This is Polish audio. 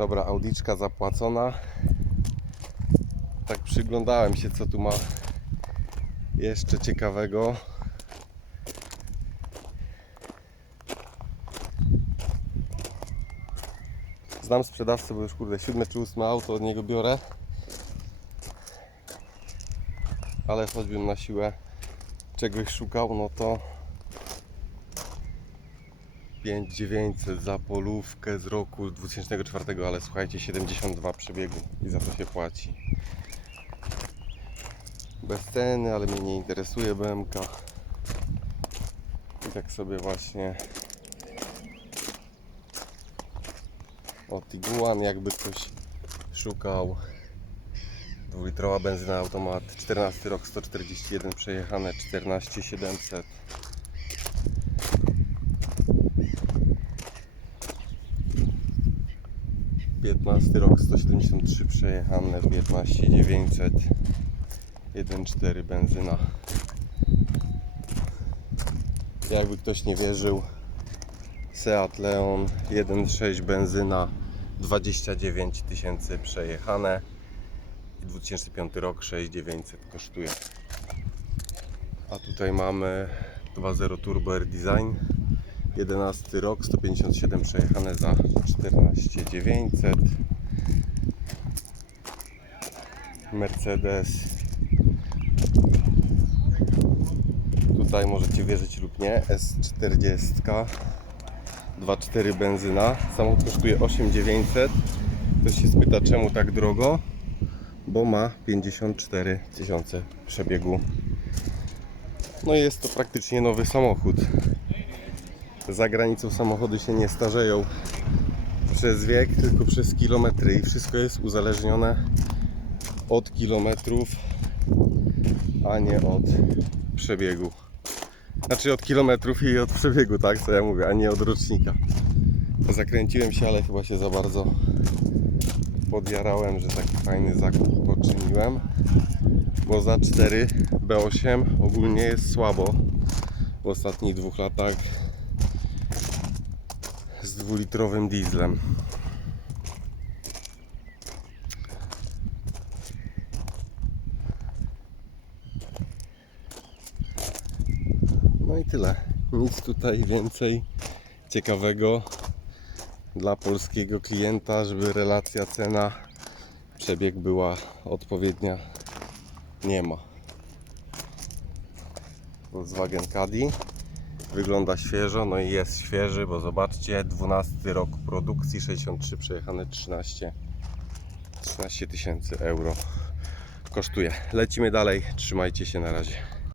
Dobra, audiczka zapłacona. Tak przyglądałem się, co tu ma jeszcze ciekawego. Znam sprzedawcę, bo już kurde siódme czy ósme auto od niego biorę. Ale choćbym na siłę czegoś szukał, no to 5900 za polówkę z roku 2004, ale słuchajcie, 72 przebiegu i za to się płaci. Bez ceny, ale mnie nie interesuje BMK. I tak sobie właśnie o Tiguan, jakby ktoś szukał dwulitrowa benzyna automat 14 rok 141 przejechane 14700 15 rok 173 przejechane 15900 1.4 benzyna. Jakby ktoś nie wierzył Seat Leon 1.6 benzyna 29 tysięcy przejechane i 2005 rok 6900 kosztuje. A tutaj mamy 2.0 Turbo Air Design 11 rok 157 przejechane za 14900 Mercedes. Tutaj możecie wierzyć lub nie S40 2.4 benzyna. Samochód kosztuje 8900 ktoś się spyta czemu tak drogo? Bo ma 54 tysiące przebiegu. No i jest to praktycznie nowy samochód za granicą samochody się nie starzeją przez wiek, tylko przez kilometry i wszystko jest uzależnione od kilometrów, a nie od przebiegu. Znaczy od kilometrów i od przebiegu, tak co ja mówię, a nie od rocznika. Zakręciłem się, ale chyba się za bardzo podjarałem, że taki fajny zakup poczyniłem. Bo za 4 B8 ogólnie jest słabo w ostatnich dwóch latach z dwulitrowym dieslem. No i tyle. Nic tutaj więcej ciekawego dla polskiego klienta, żeby relacja cena przebieg była odpowiednia. Nie ma. Volkswagen Caddy wygląda świeżo, no i jest świeży, bo zobaczcie, 12 rok produkcji, 63 przejechane 13 13 tysięcy euro kosztuje. Lecimy dalej, trzymajcie się na razie.